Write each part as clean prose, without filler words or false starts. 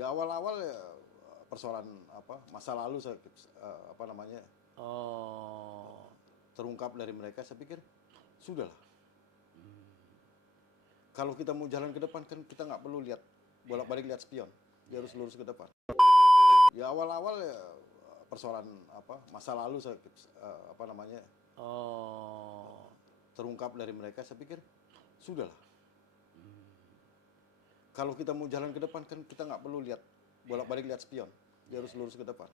Ya awal-awal ya persoalan masa lalu Oh. terungkap dari mereka, saya pikir sudahlah. Kalau kita mau jalan ke depan kan kita nggak perlu lihat bolak-balik lihat spion, dia harus lurus ke depan. Ya awal-awal ya persoalan masa lalu Oh. terungkap dari mereka, saya pikir sudahlah. Kalau kita mau jalan ke depan kan kita nggak perlu lihat bolak-balik lihat spion, dia harus lurus ke depan.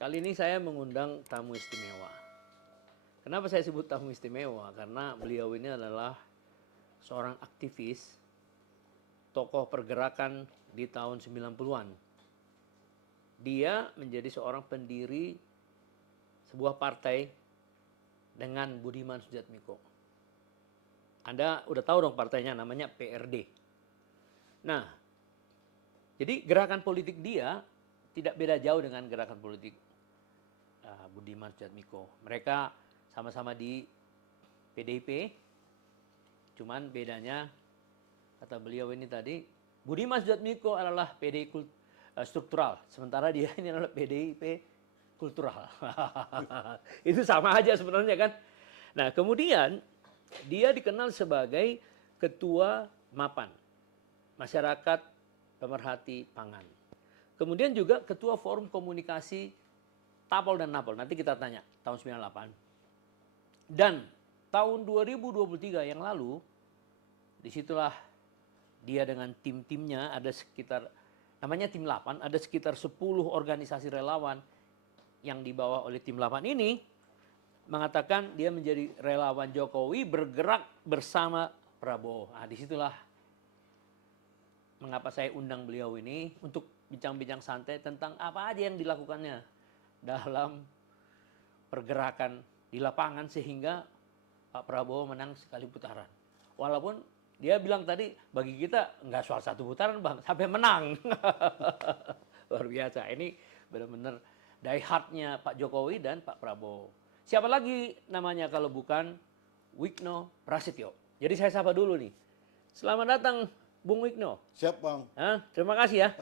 Kali ini saya mengundang tamu istimewa. Kenapa saya sebut tamu istimewa? Karena beliau ini adalah seorang aktivis, tokoh pergerakan di tahun 90-an. Dia menjadi seorang pendiri sebuah partai dengan Budiman Sujatmiko. Anda udah tahu dong partainya, namanya PRD. Nah, jadi gerakan politik dia tidak beda jauh dengan gerakan politik Budiman Sujatmiko. Mereka sama-sama di PDIP, cuman bedanya kata beliau ini tadi, Budiman Sujatmiko adalah PDI struktural, sementara dia ini adalah PDIP kultural. Itu sama aja sebenarnya kan. Nah kemudian dia dikenal sebagai ketua MAPAN, Masyarakat Pemerhati Pangan. Kemudian juga ketua Forum Komunikasi Tapol dan Napol, nanti kita tanya, tahun 98. Dan tahun 2023 yang lalu, disitulah dia dengan tim-timnya, ada sekitar, namanya tim 8, ada sekitar 10 organisasi relawan yang dibawa oleh tim 8 ini, mengatakan dia menjadi relawan Jokowi bergerak bersama Prabowo. Nah disitulah mengapa saya undang beliau ini untuk bincang-bincang santai tentang apa aja yang dilakukannya dalam pergerakan di lapangan sehingga Pak Prabowo menang sekali putaran. Walaupun dia bilang tadi bagi kita nggak soal satu putaran bang, sampai menang. Luar biasa. Ini benar-benar die hardnya Pak Jokowi dan Pak Prabowo. Siapa lagi namanya kalau bukan Wigno Prasetyo. Jadi saya sapa dulu nih. Selamat datang Bung Wigno. Siap bang. Terima kasih ya.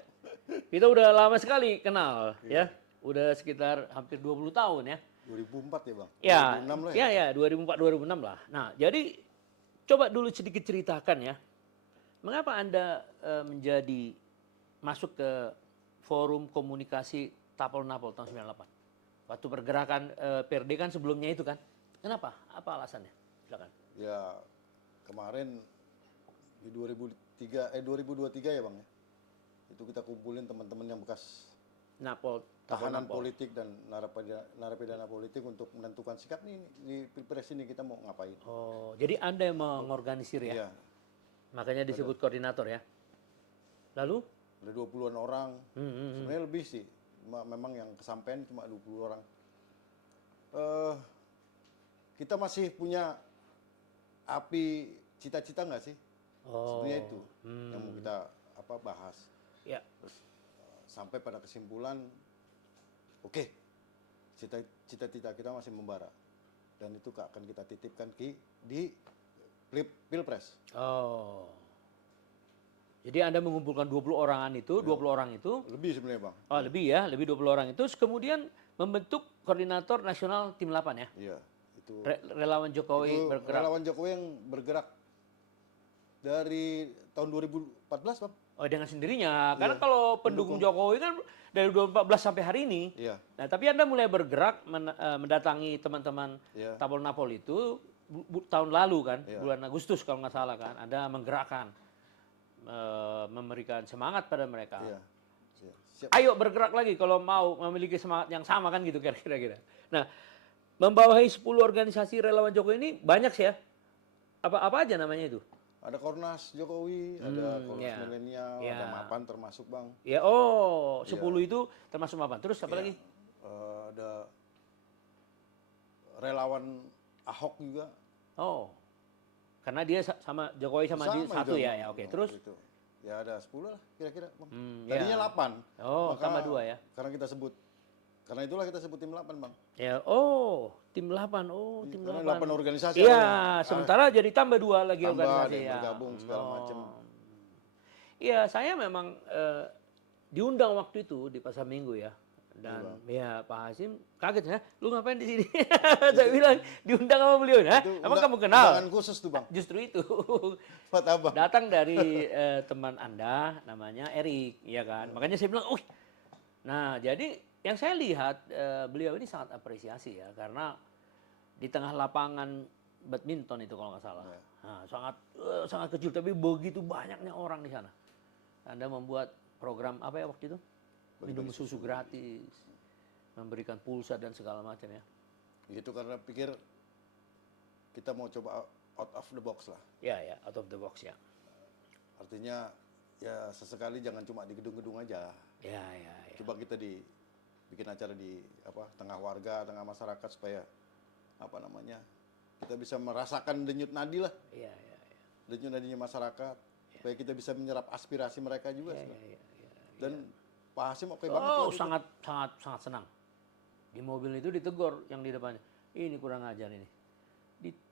Kita udah lama sekali kenal ya. Udah sekitar hampir 20 tahun ya. 2004 ya bang? Ya, 2006 lah ya. Ya, 2004-2006 lah. Nah, jadi coba dulu sedikit ceritakan ya. Mengapa Anda menjadi masuk ke Forum Komunikasi Tapol-Napol tahun 98? Waktu pergerakan PRD kan sebelumnya itu kan. Kenapa? Apa alasannya? Silakan. Ya, kemarin di 2023 ya bang ya. Itu kita kumpulin teman-teman yang bekas Napol, tahanan Napol. politik dan narapidana politik untuk menentukan sikap nih di Pilpres ini kita mau ngapain. Oh, jadi Anda yang mengorganisir ya? Iya. Makanya disebut koordinator ya. Lalu? Ada 20-an orang. Sebenarnya lebih sih. Memang yang kesampaian cuma 20 orang. Kita masih punya api cita-cita nggak sih? Sebenarnya itu yang mau kita bahas. Ya. Sampai pada kesimpulan, oke, cita-cita kita masih membara. Dan itu akan kita titipkan di Pilpres. Oh. Jadi Anda mengumpulkan 20 orangan itu, 20 orang itu. Lebih sebenarnya bang. Oh lebih ya, lebih 20 orang itu. Kemudian membentuk koordinator nasional tim 8 ya? Iya. Itu relawan Jokowi itu bergerak. Relawan Jokowi yang bergerak dari tahun 2014 bang. Oh dengan sendirinya, karena kalau pendukung Jokowi kan dari 2014 sampai hari ini. Iya. Nah tapi Anda mulai bergerak mendatangi teman-teman Tapol-Napol itu tahun lalu kan, bulan Agustus kalau nggak salah kan, Anda menggerakkan, memberikan semangat pada mereka. Iya. Siap. Ayo bergerak lagi kalau mau memiliki semangat yang sama kan gitu kira-kira. Nah membawahi 10 organisasi relawan Jokowi ini banyak sih ya. Apa aja namanya itu? Ada Kornas Jokowi, ada Kornas Milenial, ada MAPAN termasuk bang. Ya, 10 itu termasuk MAPAN. Terus apa lagi? Ada relawan Ahok juga. Oh, karena dia sama Jokowi sama dia satu ya. Ya oke. Terus? Ya ada 10 lah kira-kira bang. Tadinya 8. Oh, tambah 2 ya. Karena kita sebut Karena itulah kita sebut tim 8, Bang. Ya, tim 8. Oh, tim Karena 8. 8 organisasi Iya, awalnya. sementara jadi tambah 2 lagi Tambah, ada organisasi yang ya. bergabung segala macam. Iya, saya memang diundang waktu itu di Pasar Minggu ya. Dan ya Pak Hasim kaget ya, lu ngapain di sini? Saya bilang diundang sama beliau. Hah? Emang kamu kenal? Undangan khusus tuh, Bang. Justru itu. Buat Abang. Datang dari teman Anda namanya Erik, ya kan? Makanya saya bilang, nah jadi yang saya lihat beliau ini sangat apresiasi ya, karena di tengah lapangan badminton itu kalau nggak salah, nah, sangat kecil tapi begitu banyaknya orang di sana. Anda membuat program apa ya waktu itu? Minum susu gratis, memberikan pulsa dan segala macam ya. Itu karena pikir kita mau coba out of the box lah. Ya, out of the box ya. Artinya ya sesekali jangan cuma di gedung-gedung aja. Ya. Coba kita bikin acara di tengah warga, tengah masyarakat supaya kita bisa merasakan denyut nadi lah. Iya. Denyut nadinya masyarakat, supaya kita bisa menyerap aspirasi mereka juga. Dan Pak Hasim oke banget. Oh, sangat senang. Di mobil itu ditegur yang di depannya. Ini kurang ajar ini.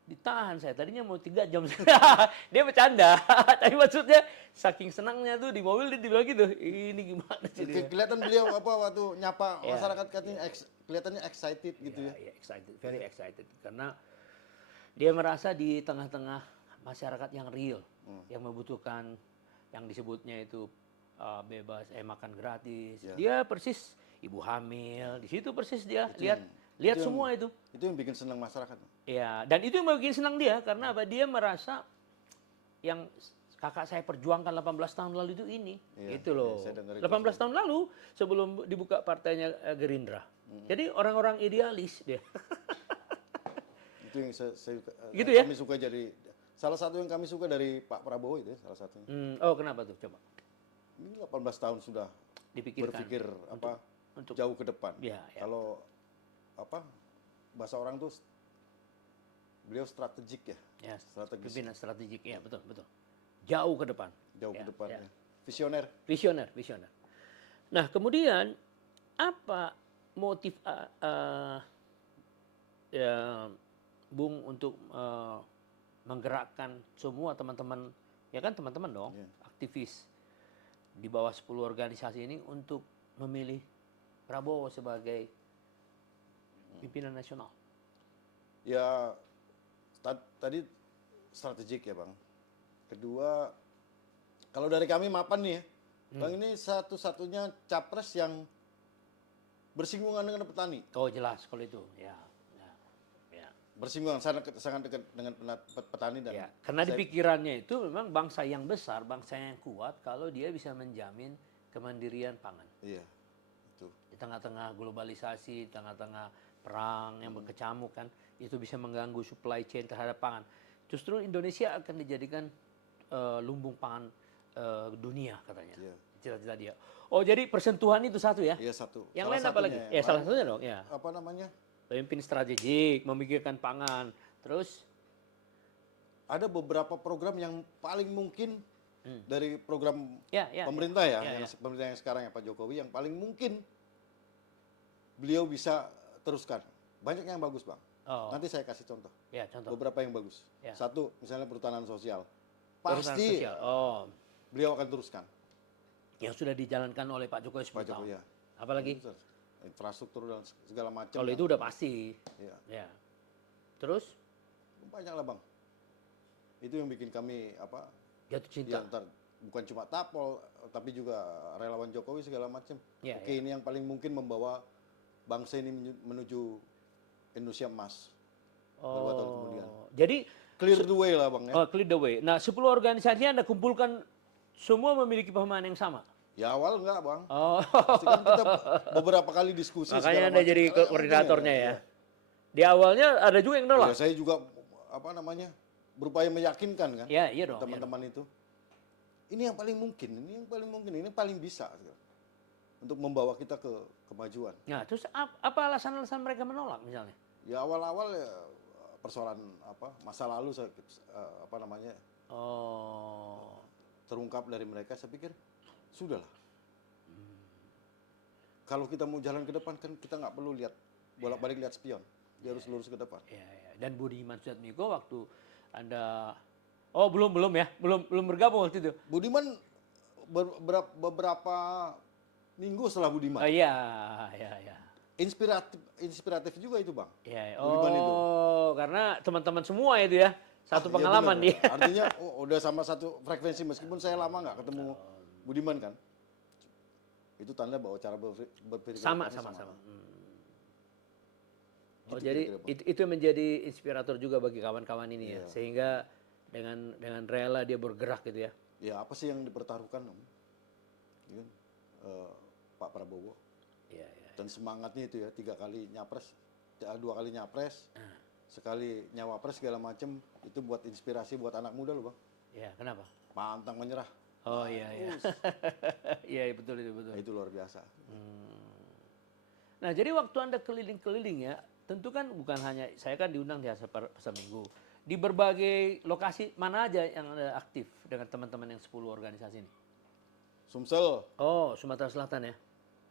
Ditahan saya. Tadinya mau 3 jam. Dia bercanda. Tapi maksudnya saking senangnya tuh di mobil dia bilang gitu. Ini gimana sih dia? Kelihatan beliau waktu nyapa masyarakat katanya kelihatannya excited gitu ya. Iya, excited, very excited. Karena dia merasa di tengah-tengah masyarakat yang real, yang membutuhkan yang disebutnya itu bebas makan gratis. Dia persis ibu hamil, di situ persis dia lihat semua itu. Itu yang bikin senang masyarakat. Iya, dan itu yang bikin senang dia karena apa? Dia merasa yang kakak saya perjuangkan 18 tahun lalu itu ini. Gitu loh. 18 tahun lalu sebelum dibuka partainya Gerindra. Jadi orang-orang idealis dia. Itu yang gitu ya? Kami suka salah satu yang kami suka dari Pak Prabowo itu ya, salah satunya. Kenapa tuh coba? Ini 18 tahun sudah berpikir untuk jauh ke depan. Kalau bahasa orang tuh beliau strategik ya. Strategis. Pimpinan strategik ya, betul. Jauh ke depan. Jauh ke depan. Ya. Visioner. Nah, kemudian apa motif Bung untuk menggerakkan semua teman-teman, ya kan teman-teman dong, aktivis di bawah 10 organisasi ini untuk memilih Prabowo sebagai pimpinan nasional? Ya, tadi strategik ya, Bang. Kedua, kalau dari kami mapan nih ya, Bang ini satu-satunya capres yang bersinggungan dengan petani. Oh jelas kalau itu, ya. Bersinggungan sangat dekat dengan petani dan. Karena di pikirannya itu memang bangsa yang besar, bangsa yang kuat kalau dia bisa menjamin kemandirian pangan. Iya, itu. Di tengah-tengah globalisasi, di tengah-tengah perang yang berkecamuk kan, itu bisa mengganggu supply chain terhadap pangan. Justru Indonesia akan dijadikan lumbung pangan dunia katanya. Cita-cita dia. Oh jadi persentuhan itu satu ya? Iya satu. Yang lain apa lagi? Salah satunya dong. Ya. Apa namanya? Pemimpin strategik, memikirkan pangan. Terus? Ada beberapa program yang paling mungkin dari program pemerintah pemerintah yang sekarang ya Pak Jokowi yang paling mungkin beliau bisa teruskan. Banyak yang bagus, Bang. Nanti saya kasih contoh. Contoh. Beberapa yang bagus. Satu, misalnya perhutanan sosial. Pasti beliau akan teruskan. Yang sudah dijalankan oleh Pak Jokowi 10 tahun. Ya. Apalagi? Infrastruktur dan segala macam. Kalau itu udah pasti. Ya. Terus? Banyak lah, Bang. Itu yang bikin kami jatuh cinta. Bukan cuma tapol, tapi juga relawan Jokowi segala macam. Ini yang paling mungkin membawa bangsa ini menuju Indonesia emas. 2 tahun kemudian. Jadi clear the way lah, Bang ya. Clear the way. Nah, 10 organisasi Anda kumpulkan semua memiliki pemahaman yang sama. Ya awal enggak, Bang. Pasti kan kita beberapa kali diskusi. Makanya Anda jadi koordinatornya ya. Di awalnya ada juga yang nolak. Saya juga berupaya meyakinkan kan. Iya dong. Teman-teman itu. Ini yang paling mungkin, ini paling bisa untuk membawa kita ke kemajuan. Nah, terus apa alasan-alasan mereka menolak misalnya? Ya awal-awal persoalan masa lalu terungkap dari mereka, saya pikir sudahlah. kalau kita mau jalan ke depan kan kita nggak perlu lihat bolak-balik lihat spion. Dia harus lurus ke depan. Ya, ya. Dan Budiman Sujatmiko waktu Anda belum ya, belum bergabung waktu itu. Budiman beberapa minggu setelah Budiman. Iya, ya. Inspiratif juga itu, Bang. Ya, Budiman itu. Karena teman-teman semua itu ya, satu pengalaman iya dia. Artinya udah sama satu frekuensi meskipun saya lama nggak ketemu Budiman kan. Itu tanda bahwa cara berpikir sama. Gitu Jadi itu menjadi inspirator juga bagi kawan-kawan ini ya, sehingga dengan rela dia bergerak gitu ya. Ya apa sih yang dipertaruhkan, Om? Ya, Pak Prabowo. Ya. Dan semangatnya itu ya 2 kali nyapres, sekali nyawapres segala macam itu buat inspirasi buat anak muda loh, Bang. Ya, kenapa? Pantang menyerah. Oh iya. Iya betul itu. Nah, itu luar biasa. Nah jadi waktu Anda keliling-keliling ya, tentu kan bukan hanya, saya kan diundang ya seminggu. Di berbagai lokasi mana aja yang Anda aktif dengan teman-teman yang 10 organisasi ini? Sumsel. Oh, Sumatera Selatan ya?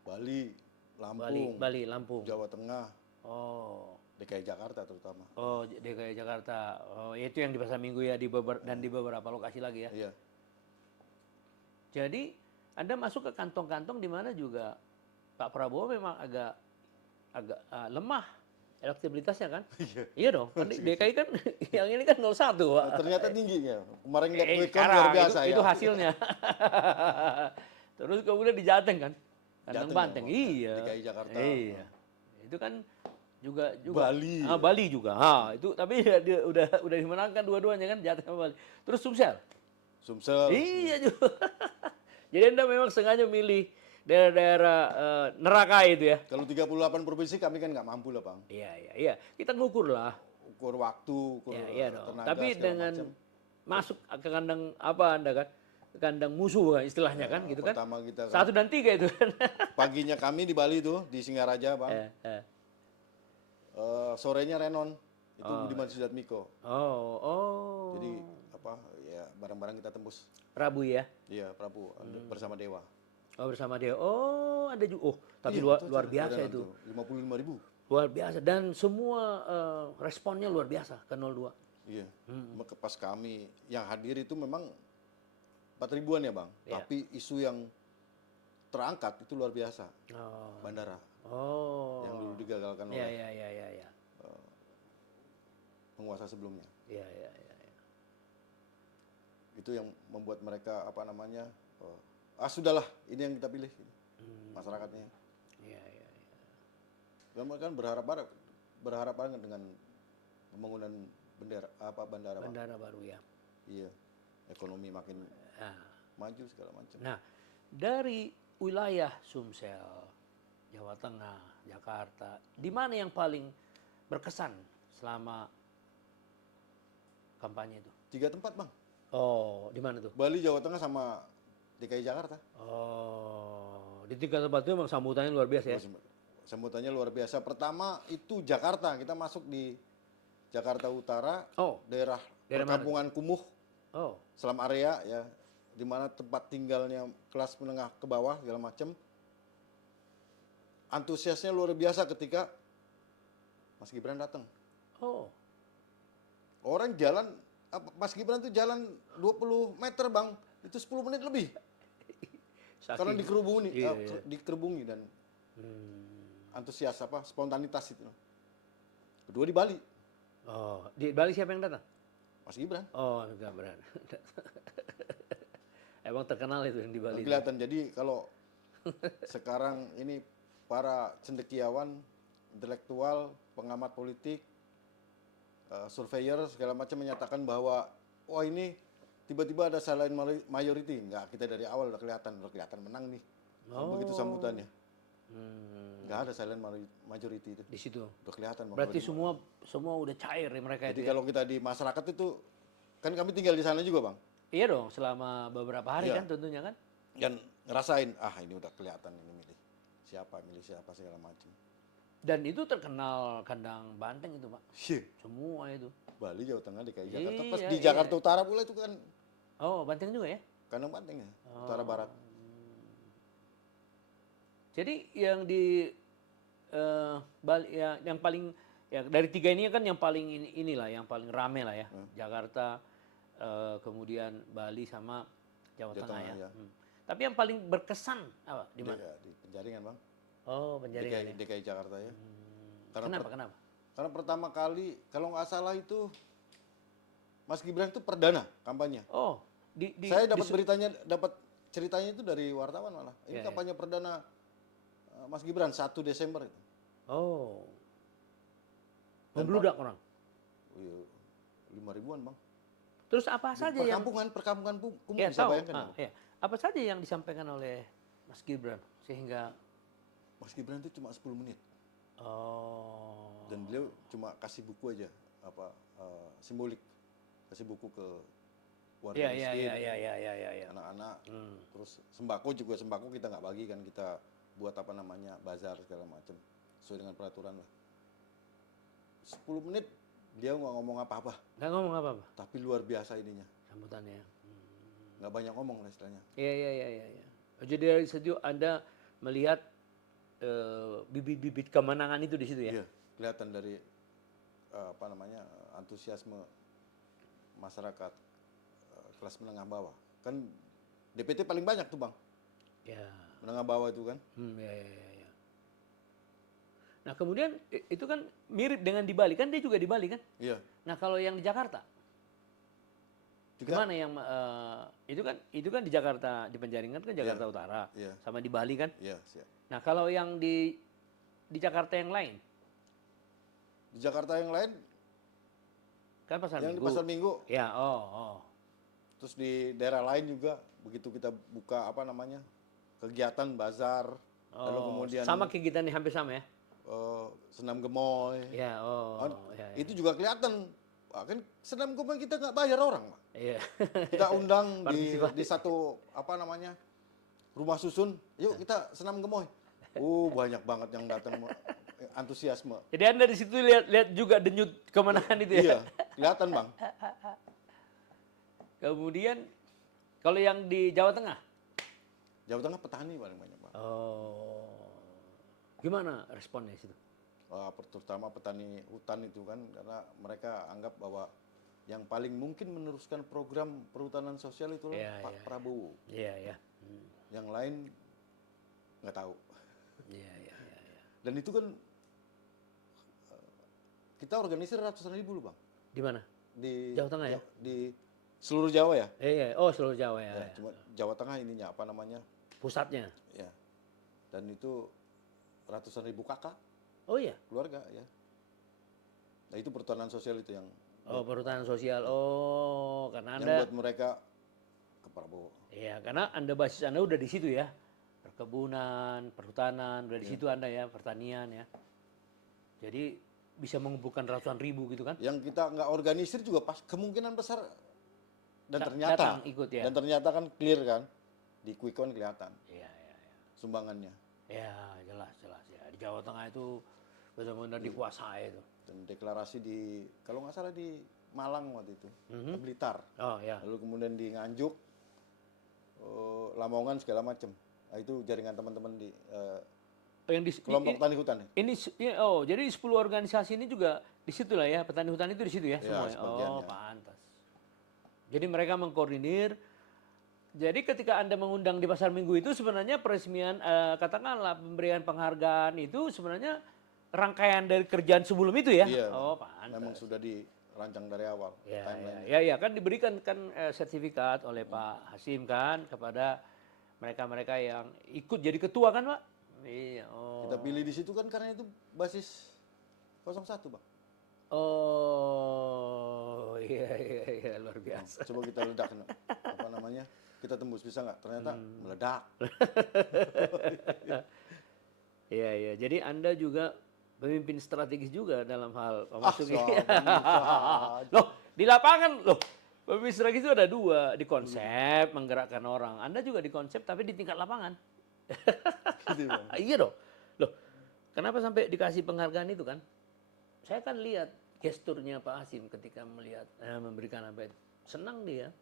Bali, Lampung. Bali, Lampung. Jawa Tengah. Oh. DKI Jakarta terutama. Oh, DKI Jakarta. Oh, itu yang di pasar Minggu ya, dan di beberapa lokasi lagi ya? Iya. Jadi Anda masuk ke kantong-kantong di mana juga Pak Prabowo memang agak lemah elektabilitasnya kan? Iya dong. DKI kan yang ini kan 01, Pak. Ternyata tinggi ya. Kemarin lihat quick count Sekarang luar biasa ya. itu hasilnya. Terus kemudian di Jateng kan? Kandang Banteng. Iya. DKI Jakarta. Iya. Itu kan juga Bali. Bali juga. Itu tapi dia udah dimenangkan dua-duanya kan, Jateng sama Bali. Terus Sumsel. Iya juga. Jadi Anda memang sengaja milih daerah-daerah neraka itu ya. Kalau 38 provinsi kami kan nggak mampu lah, Bang. Iya. Kita ngukur lah. Ukur waktu, ukur dong. tenaga, Tapi dengan macam. masuk ke kandang apa Anda kan? Ke kandang musuh istilahnya kan gitu kan. Pertama kita kan. 1 dan 3 itu kan. Paginya kami di Bali tuh, di Singaraja, Bang. Sorenya Renon. Itu Budiman Sujatmiko. Jadi ya barang-barang kita tembus. Rabu ya? Iya, Prabu bersama Dewa. Oh, bersama Dewa. Oh, ada juga. Oh, tapi luar biasa itu. 55.000. Luar biasa dan semua responnya luar biasa ke 02. Iya. Pas kami yang hadir itu memang 4 ribuan ya, Bang. Iya. Tapi isu yang terangkat itu luar biasa. Bandara. Yang dulu digagalkan oleh penguasa sebelumnya. Iya. Itu yang membuat mereka sudahlah ini yang kita pilih masyarakatnya. Iya. Mereka kan berharap banget dengan pembangunan bandara baru ya. Iya, ekonomi makin maju segala macam. Nah, dari wilayah Sumsel, Jawa Tengah, Jakarta, di mana yang paling berkesan selama kampanye itu? 3 tempat, Bang. Oh, di mana tuh? Bali, Jawa Tengah sama DKI Jakarta. Oh, di 3 tempat itu memang sambutannya luar biasa ya? Sambutannya luar biasa. Pertama itu Jakarta, kita masuk di Jakarta Utara, daerah perkampungan Kumuh, Selam Area ya, di mana tempat tinggalnya kelas menengah ke bawah segala macam. Antusiasnya luar biasa ketika Mas Gibran datang. Orang jalan, Mas Gibran tuh jalan 20 meter, Bang, itu 10 menit lebih. Karena dikerubungi dan antusias spontanitas itu. Kedua di Bali. Di Bali siapa yang datang? Mas Gibran. Mas Gibran. Emang terkenal itu yang di Bali. Kelihatan. Jadi kalau sekarang ini para cendekiawan, intelektual, pengamat politik, surveyor segala macam menyatakan bahwa ini tiba-tiba ada silent majority. Enggak, kita dari awal udah kelihatan menang nih. Begitu sambutannya. Enggak ada silent majority itu. Di situ. Udah kelihatan. Berarti semua udah cair ya mereka. Jadi kalau kita di masyarakat itu, kan kami tinggal di sana juga, Bang. Iya dong, selama beberapa hari kan tentunya kan. Dan ngerasain, ini udah kelihatan ini milih siapa segala macam. Dan itu terkenal kandang Banteng itu, Pak. Semua itu. Bali, Jawa Tengah, DKI Jakarta. Pas di Jakarta Utara pula itu kan. Banteng juga ya? Kandang Banteng ya, Utara Barat. Jadi yang di Bali ya, yang paling ya dari tiga ini kan yang paling inilah yang paling rame lah ya. Jakarta, kemudian Bali sama Jawa Tengah ya. ya. Tapi yang paling berkesan apa di mana? Di Penjaringan, Bang. Oh, Penjaringan. DKI Jakarta ya. Kenapa? Karena pertama kali kalau nggak salah itu Mas Gibran itu perdana kampanye. Oh, saya dapat ceritanya itu dari wartawan malah. Ini kampanye perdana Mas Gibran 1 Desember itu. Oh. Membludak orang. Iya, 5.000-an, Bang. Terus apa saja yang perkampungan kumuh, ya, bisa bayangkan. Ya. Apa saja yang disampaikan oleh Mas Gibran sehingga Mas Gibran itu cuma 10 menit. Oh. Dan beliau cuma kasih buku aja simbolik. Kasih buku ke warga miskin. Iya. Anak-anak. Terus sembako kita nggak bagi kan, kita buat bazar segala macam sesuai dengan peraturan lah. 10 menit dia nggak ngomong apa-apa. Nggak ngomong apa-apa. Tapi luar biasa ininya. Sambutannya. Nggak banyak ngomong lah istilahnya. Iya. Jadi dari situ Anda melihat bibit-bibit kemenangan itu di situ ya? Iya, kelihatan dari antusiasme masyarakat kelas menengah bawah. Kan DPT paling banyak tuh, Bang. Ya. Menengah bawah itu kan. Ya. Nah kemudian itu kan mirip dengan di Bali, kan dia juga di Bali kan? Iya. Nah kalau yang di Jakarta, gimana yang itu kan di Jakarta, di Penjaringan kan Jakarta Utara, sama di Bali kan? Iya, siap. Nah kalau yang di Jakarta yang lain? Di Jakarta yang lain? Kan pasar Minggu. Yang di pasar Minggu. Ya, oh. Terus di daerah lain juga, begitu kita buka kegiatan bazar, lalu kemudian sama kegiatan hampir sama ya? Senam gemoy. Ya, Itu juga kelihatan. Kan senam gemoy kita nggak bayar orang, Pak. Iya. Kita undang di satu rumah susun, yuk kita senam gemoy. Banyak banget yang datang, antusiasme. Jadi Anda di situ lihat juga denyut kemenangan itu ya? Iya, kelihatan, Bang. Kemudian kalau yang di Jawa Tengah? Jawa Tengah petani paling banyak, Bang. Oh. Gimana responnya situ? Terutama petani hutan itu kan, karena mereka anggap bahwa yang paling mungkin meneruskan program perhutanan sosial itu Pak Prabowo. Iya. Yang lain nggak tahu. Iya. Dan itu kan kita organisir ratusan ribu loh, Bang. Di mana? Di Jawa Tengah ya? Di seluruh Jawa ya? Iya. Seluruh Jawa ya. Cuma Jawa Tengah ininya pusatnya. Ya. Dan itu ratusan ribu kakak. Oh iya. Keluarga ya. Nah itu perhutanan sosial itu yang. Perhutanan sosial. Karena Anda. Yang buat mereka ke Prabowo. Iya, karena basis Anda udah di situ ya. Perkebunan, perhutanan, udah di situ Anda ya, pertanian ya. Jadi bisa mengumpulkan ratusan ribu gitu kan? Yang kita nggak organisir juga kemungkinan besar dan datang, ikut ya. Dan ternyata kan clear kan di Quick Count kelihatan. Iya. Sumbangannya. Ya jelas ya. Di Jawa Tengah itu benar-benar dikuasai itu. Dan deklarasi kalau nggak salah di Malang waktu itu, Blitar. Oh ya. Lalu kemudian di Nganjuk, Lamongan segala macam. Nah, itu jaringan teman-teman di kelompok petani hutan. Jadi 10 organisasi ini juga di situ lah ya, petani hutan itu di situ ya semua. Pantas. Jadi mereka mengkoordinir. Jadi ketika Anda mengundang di pasar Minggu itu sebenarnya peresmian katakanlah pemberian penghargaan itu sebenarnya rangkaian dari kerjaan sebelum itu ya. Iya, pantas. memang sudah dirancang dari awal. Ya, kan diberikan kan sertifikat oleh Pak Hasim kan kepada mereka-mereka yang ikut jadi ketua kan, Pak? Iya. Kita pilih di situ kan karena itu basis 01, Bang. Iya, luar biasa. Coba kita ledak, kita tembus bisa nggak? Ternyata meledak. Iya. Jadi Anda juga pemimpin strategis juga dalam hal memasuki. Loh, di lapangan loh. Pemimpin strategis itu ada 2, di konsep menggerakkan orang. Anda juga di konsep tapi di tingkat lapangan. Gitu, Bang. Iya dong. Loh, kenapa sampai dikasih penghargaan itu kan? Saya kan lihat gesturnya Pak Hasim ketika melihat memberikan apa itu. Senang dia.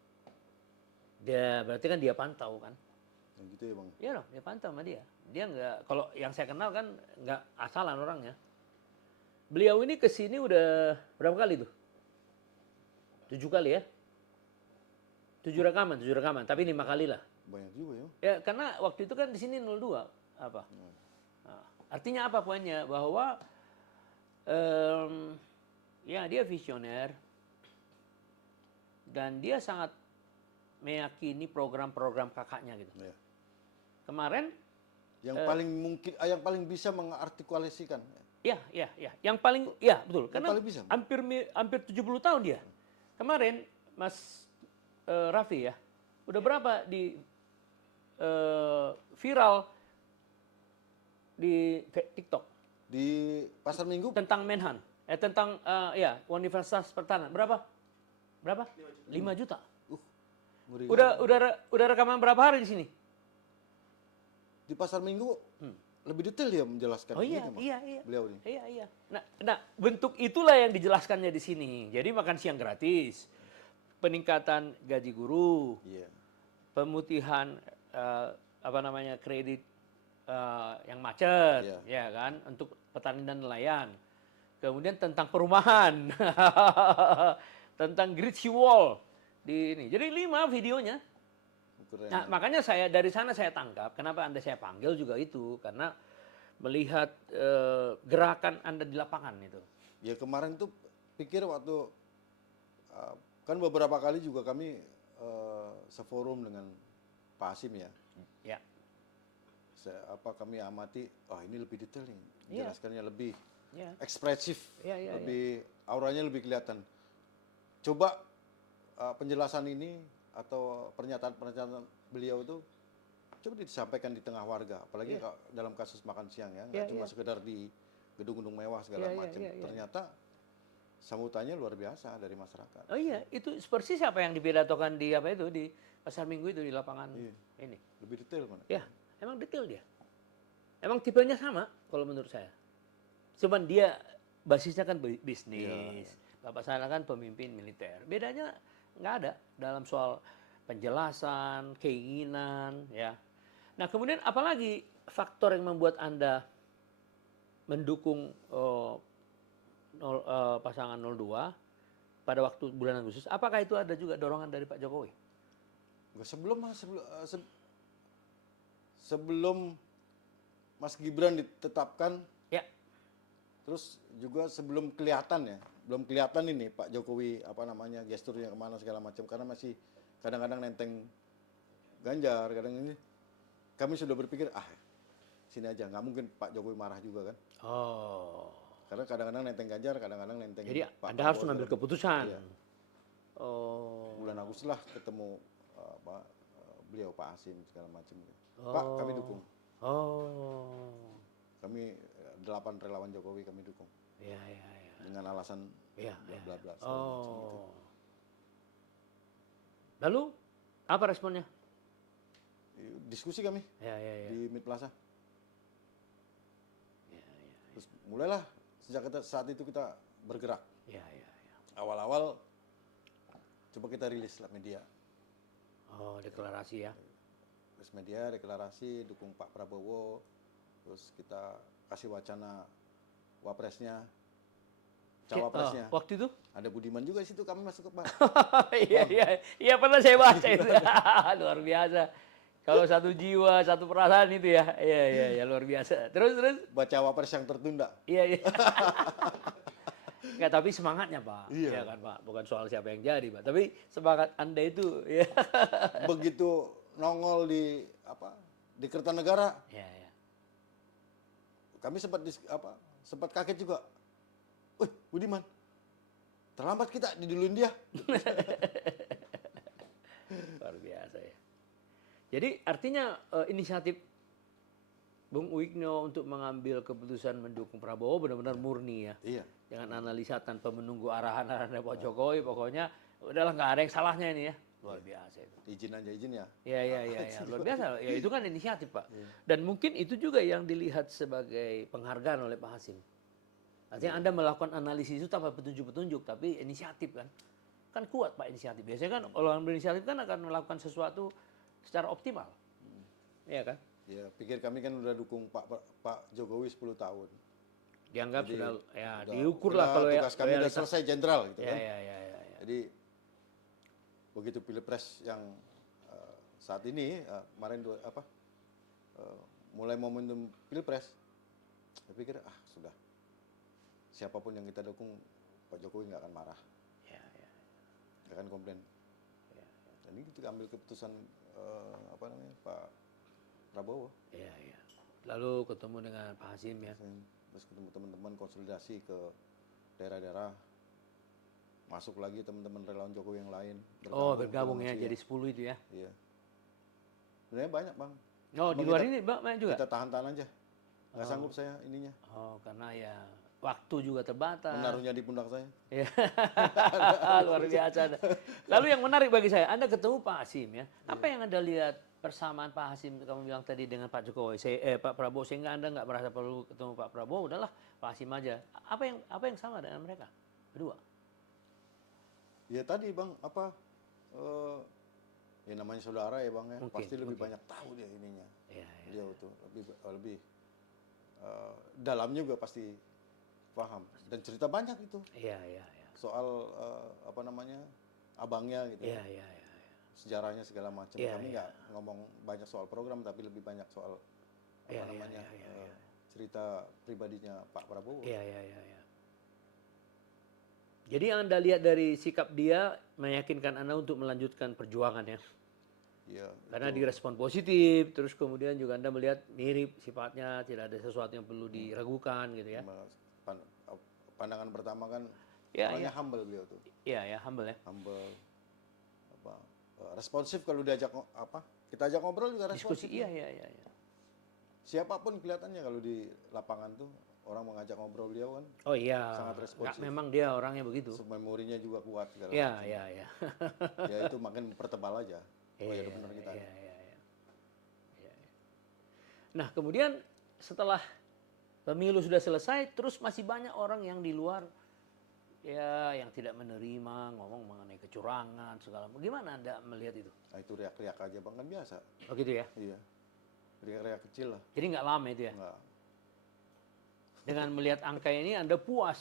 Dia berarti kan dia pantau kan. Yang gitu ya Bang? Iya dong, dia pantau sama dia. Dia nggak, kalau yang saya kenal kan nggak asalan orangnya. Beliau ini kesini udah berapa kali tuh? 7 kali ya? 7 rekaman, tapi 5 kali lah. Banyak juga ya. Ya, karena waktu itu kan di sini 02 apa? Nah, artinya apa poinnya? Bahwa ya dia visioner dan dia sangat meyakini program-program kakaknya gitu. Ya. Kemarin Yang paling mungkin, yang paling bisa mengartikulasikan. ya, yang paling, ya betul. Yang Karena paling bisa. hampir 70 tahun dia. Kemarin Mas Raffi ya, udah berapa di viral di TikTok Di Pasar Minggu tentang Menhan, tentang ya Universitas Pertahanan. Berapa? 5 juta. ngeri. Udah rekaman berapa hari di sini? Di Pasar Minggu lebih detail dia menjelaskan. Oh iya, Bang. iya. Beliau ini. Iya. Nah, bentuk itulah yang dijelaskannya di sini. Jadi makan siang gratis, peningkatan gaji guru, Iya. pemutihan kredit yang macet, Iya. ya kan, untuk petani dan nelayan. Kemudian tentang perumahan, tentang grid sea wall di ini. Jadi 5 videonya. Keren. Nah, makanya dari sana saya tangkap kenapa Anda saya panggil juga itu karena melihat gerakan Anda di lapangan itu. Ya kemarin tuh pikir waktu kan beberapa kali juga kami seforum dengan Pak Hasim ya. Ya. Kami amati, ini lebih detail nih, Iya. jelaskannya lebih Ya. ekspresif, Iya. lebih auranya lebih kelihatan. Coba penjelasan ini atau pernyataan beliau itu coba disampaikan di tengah warga, apalagi dalam kasus makan siang ya, nggak cuma sekedar di gedung-gedung mewah segala macam. Ternyata sambutannya luar biasa dari masyarakat. Oh iya, itu persis apa yang dipidatokan di di Pasar Minggu itu di lapangan ini. Lebih detail mana? Ya, emang detail dia. Emang tipenya sama kalau menurut saya. Cuman dia basisnya kan bisnis. Bapak saya kan pemimpin militer. Bedanya nggak ada dalam soal penjelasan, keinginan, ya. Nah, kemudian apalagi faktor yang membuat Anda mendukung pasangan 02 pada waktu bulan Agustus? Apakah itu ada juga dorongan dari Pak Jokowi? Sebelum Mas Gibran ditetapkan, ya. Terus juga sebelum kelihatan ya, belum kelihatan ini Pak Jokowi gesturnya kemana segala macam, karena masih kadang-kadang nenteng Ganjar, kadang ini kami sudah berpikir sini aja, nggak mungkin Pak Jokowi marah juga kan? Oh. Karena kadang-kadang nenteng Ganjar, kadang-kadang nenteng. Jadi Pak Anda harus mengambil keputusan. Iya. Oh. Bulan Agustus lah ketemu beliau Pak Hasim segala macam. Pak, kami dukung. Oh. Kami 8 relawan Jokowi kami dukung. Iya. Dengan alasan bla bla. Oh. Lalu apa responnya? Diskusi kami di Mid Plaza. Terus mulailah saat itu kita bergerak. Iya. Awal-awal coba kita rilis lah media. Oh, deklarasi ya. Terus media deklarasi dukung Pak Prabowo. Terus kita kasih wacana wapresnya, cawapresnya. Waktu itu? Ada Budiman juga di situ, kami masuk ke Pak. Iya pernah saya baca itu. Luar biasa. Kalau satu jiwa, satu perasaan itu ya. Iya, luar biasa. Terus. Baca wapres yang tertunda. Iya. Enggak, tapi semangatnya Pak. Iya kan Pak. Bukan soal siapa yang jadi Pak. Tapi semangat Anda itu. Ya. Begitu nongol di Kertanegara. Iya. Kami sempat kaget juga. Wih, Budiman, terlambat kita diduluin dia. Luar biasa ya. Jadi artinya inisiatif Bung Uikno untuk mengambil keputusan mendukung Prabowo benar-benar murni ya. Iya. Jangan analisa tanpa menunggu arahan Pak Jokowi. Pokoknya udahlah nggak ada yang salahnya ini ya. Luar biasa itu. Izin ya. Iya. Luar biasa. Ya itu kan inisiatif Pak. Dan mungkin itu juga yang dilihat sebagai penghargaan oleh Pak Hasim. Artinya Anda melakukan analisis itu tanpa petunjuk-petunjuk, tapi inisiatif kan. Kan kuat Pak inisiatif. Biasanya kan orang berinisiatif kan akan melakukan sesuatu secara optimal. Iya kan? Ya, pikir kami kan udah dukung Pak Jokowi 10 tahun. Dianggap Jadi, sudah ya udah, diukur oke lah kalau ya tugas kami udah loyalitas. selesai jenderal gitu Ya, kan. ya, ya, ya, ya. Jadi begitu Pilpres yang saat ini kemarin mulai momentum Pilpres, saya pikir sudah, siapapun yang kita dukung Pak Jokowi nggak akan marah, Ya, ya, nggak akan komplain. ya. Dan ini kita ambil keputusan Pak Prabowo. Ya, ya. Lalu ketemu dengan Pak Hasim ya. Terus ketemu teman-teman konsolidasi ke daerah-daerah, masuk lagi teman-teman relawan Jokowi yang lain. Bergabung ya, jadi 10 itu ya. Iya. Sebenarnya banyak bang. Oh, di luar ini banyak juga? Kita tahan-tahan aja. Nggak sanggup saya ininya. Oh, karena ya waktu juga terbatas. Menaruhnya di pundak saya. Ya. Luar biasa. Lalu yang menarik bagi saya, Anda ketemu Pak Hasim ya. Apa yang Anda lihat persamaan Pak Hasim, kamu bilang tadi dengan Pak Jokowi, Pak Prabowo, sehingga Anda nggak merasa perlu ketemu Pak Prabowo, udahlah Pak Hasim aja. Apa yang sama dengan mereka berdua? Ya tadi bang, ya namanya saudara ya bang ya, pasti lebih banyak tahu dia ininya. Ya, ya. Dia tuh lebih dalam juga pasti paham dan cerita banyak itu. Iya, iya, iya. Soal abangnya gitu. Iya, iya, iya. Sejarahnya segala macam. Iya, Kami iya. nggak ngomong banyak soal program, tapi lebih banyak soal cerita pribadinya Pak Prabowo. Iya, iya, iya, iya. Jadi yang Anda lihat dari sikap dia meyakinkan Anda untuk melanjutkan perjuangan ya. Iya. Karena direspon positif, terus kemudian juga Anda melihat mirip sifatnya, tidak ada sesuatu yang perlu diragukan gitu ya. Pandangan pertama kan Ya, orangnya ya. humble beliau tuh. Iya, ya, humble ya. Humble, responsif kalau diajak kita ajak ngobrol juga responsif. Diskusi, iya, iya, iya. Ya. Siapapun kelihatannya kalau di lapangan tuh orang mengajak ngobrol beliau kan. Oh iya. Sangat responsif. Memang dia orangnya begitu. Memorinya juga kuat segala Iya, macam. iya, iya. Ya itu makin pertebal aja. Oh ya benar kita. Iya, iya, iya. Nah kemudian setelah pemilu sudah selesai, terus masih banyak orang yang di luar ya yang tidak menerima, ngomong mengenai kecurangan segala macam. Gimana Anda melihat itu? Nah itu riak-riak aja bang, kan biasa. Oh gitu ya? Iya. Riak-riak kecil lah. Jadi nggak lama itu ya? Nggak. Dengan melihat angka ini Anda puas?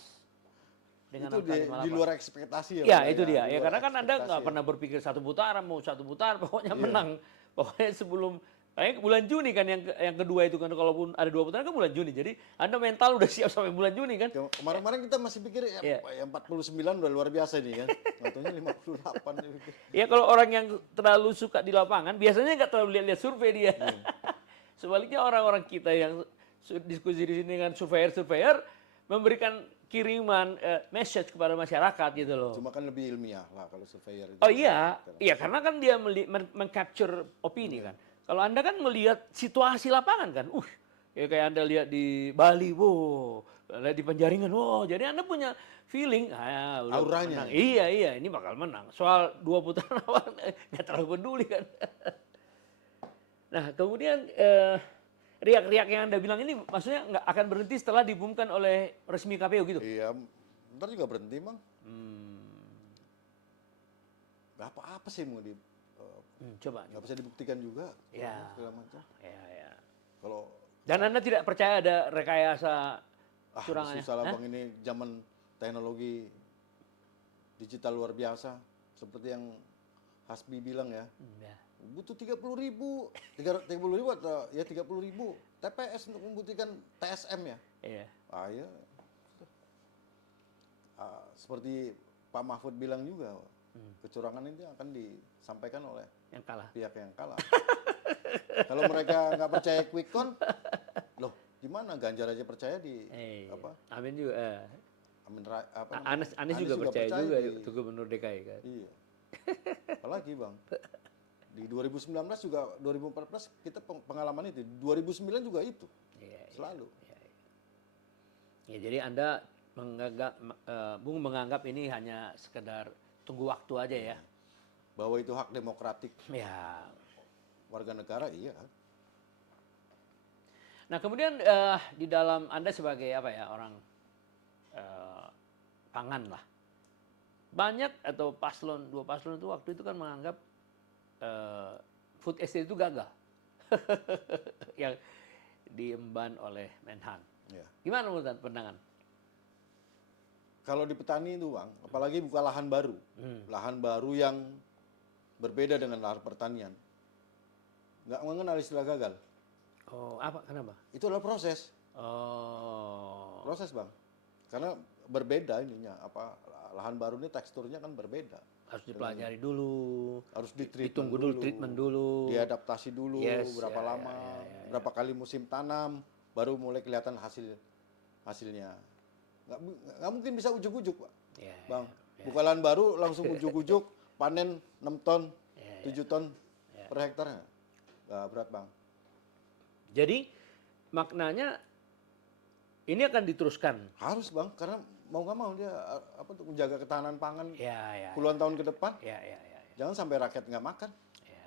Dengan itu angka di luar ekspektasi ya. Ya itu dia. Ya karena kan Anda nggak pernah berpikir satu putaran, mau satu putaran, pokoknya menang. Pokoknya sebelum bulan Juni kan yang kedua itu kan, kalaupun ada 2 putaran kan bulan Juni. Jadi Anda mental udah siap sampai bulan Juni kan? Kemarin kita masih pikir ya 49 udah luar biasa nih kan. Katanya 58 nih. Ya kalau orang yang terlalu suka di lapangan biasanya nggak terlalu lihat-lihat survei dia. Sebaliknya orang-orang kita yang diskusi di sini dengan surveyor memberikan kiriman message kepada masyarakat gitu loh. Cuma kan lebih ilmiah lah kalau surveyor itu. Oh iya, iya karena kan dia mengcapture opini kan. Kalau Anda kan melihat situasi lapangan kan, ya kayak Anda lihat di Bali, lihat di Penjaringan, jadi Anda punya feeling, auranya. Menang. Iya, ini bakal menang. Soal 2 putaran awal nggak terlalu peduli kan. Nah kemudian riak-riak yang Anda bilang ini maksudnya nggak akan berhenti setelah diumumkan oleh resmi KPU gitu? Iya, ntar juga berhenti bang. Gak apa-apa sih mau coba. Nggak bisa dibuktikan juga. Ya. Segala macam. Ya. Kalau dan Anda tidak percaya ada rekayasa curangannya? Susah lah bang, ini zaman teknologi digital luar biasa. Seperti yang Hasbi bilang ya. Butuh 30.000 atau ya 30.000 TPS untuk membuktikan TSM ya. Iya. Ya. Seperti Pak Mahfud bilang juga, kecurangan itu akan disampaikan oleh yang kalah. Pihak yang kalah. Kalau mereka nggak percaya quick count, loh gimana Ganjar aja percaya di Amin juga. Anies juga percaya juga itu Gubernur DKI kan. Iya. Apalagi bang. Di 2019 juga 2014 kita pengalaman itu. 2009 juga itu. Selalu. Ya jadi Anda menganggap ini hanya sekedar tunggu waktu aja ya. Bahwa itu hak demokratik. Ya. Warga negara iya. Nah kemudian di dalam Anda sebagai orang pangan lah, banyak atau dua paslon itu waktu itu kan menganggap food estate itu gagal. yang diemban oleh Menhan. Ya. Gimana menurut Anda pandangan? Kalau di petani itu Bang, apalagi buka lahan baru. Lahan baru yang berbeda dengan lahan pertanian. Nggak mengenal istilah gagal. Oh, apa? Kenapa? Itu adalah proses. Oh. Proses Bang. Karena berbeda ininya, lahan baru ini teksturnya kan berbeda. Harus dipelajari dulu. Harus ditunggu dulu, treatment dulu. Diadaptasi dulu, berapa lama, berapa kali musim tanam, baru mulai kelihatan hasilnya. Nggak mungkin bisa ujuk-ujuk, Pak. Bang, buka lahan baru langsung ujuk-ujuk, panen 6 ton, 7 ton per hektarnya. Nggak berat, Bang. Jadi, maknanya ini akan diteruskan. Harus, Bang, karena mau nggak mau dia untuk menjaga ketahanan pangan Ya. puluhan tahun ke depan. Ya. Jangan sampai rakyat nggak makan. Ya.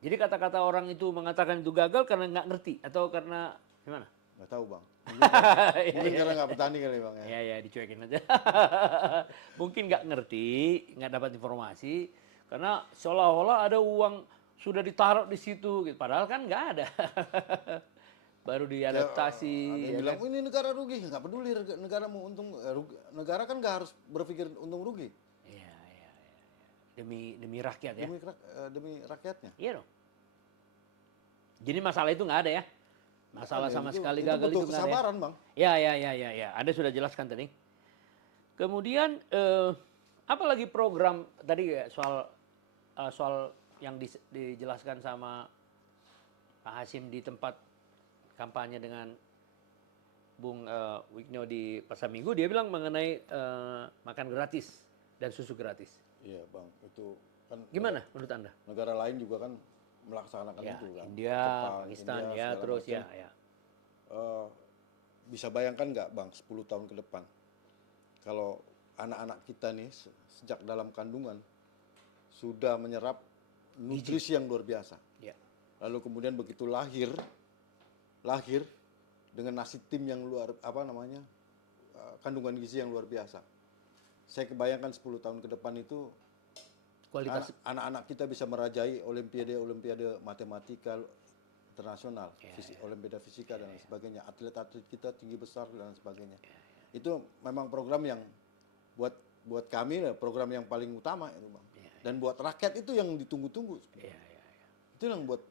Jadi kata-kata orang itu mengatakan itu gagal karena nggak ngerti atau karena gimana? Nggak tahu, Bang. Mungkin karena nggak petani kali, Bang. Ya, dicuekin aja. Mungkin nggak ngerti, nggak dapat informasi, karena seolah-olah ada uang sudah ditaruh di situ, gitu. Padahal kan nggak ada. Baru diadaptasi. Ada yang bilang, ini negara rugi, nggak peduli negara mau untung, negara kan nggak harus berpikir untung rugi. Iya. Demi rakyat ya. Demi rakyatnya. Iya dong. Jadi masalah itu nggak ada ya. Masalah sama sekali gagal itu nggak ada. Kesabaran, Bang. Ya. Anda sudah jelaskan tadi. Kemudian apalagi program tadi ya, soal yang dijelaskan sama Pak Hasim di tempat kampanye dengan Bung Wigno di Pasar Minggu, dia bilang mengenai makan gratis dan susu gratis. Iya, Bang. Itu kan gimana menurut Anda? Negara lain juga kan melaksanakan itu kan. India, Jepang, Pakistan, India, ya terus macam. Ya. Bisa bayangkan nggak, Bang, 10 tahun ke depan kalau anak-anak kita nih sejak dalam kandungan sudah menyerap nutrisi yang luar biasa. Ya. Lalu kemudian begitu lahir dengan nasi tim yang kandungan gizi yang luar biasa. Saya kebayangkan 10 tahun ke depan itu kualitas anak-anak kita bisa merajai olimpiade matematika internasional, olimpiade fisika dan sebagainya. Atlet-atlet kita tinggi besar dan sebagainya. Itu memang program yang buat kami program yang paling utama itu, Bang. Dan buat rakyat itu yang ditunggu-tunggu. Itu yang buat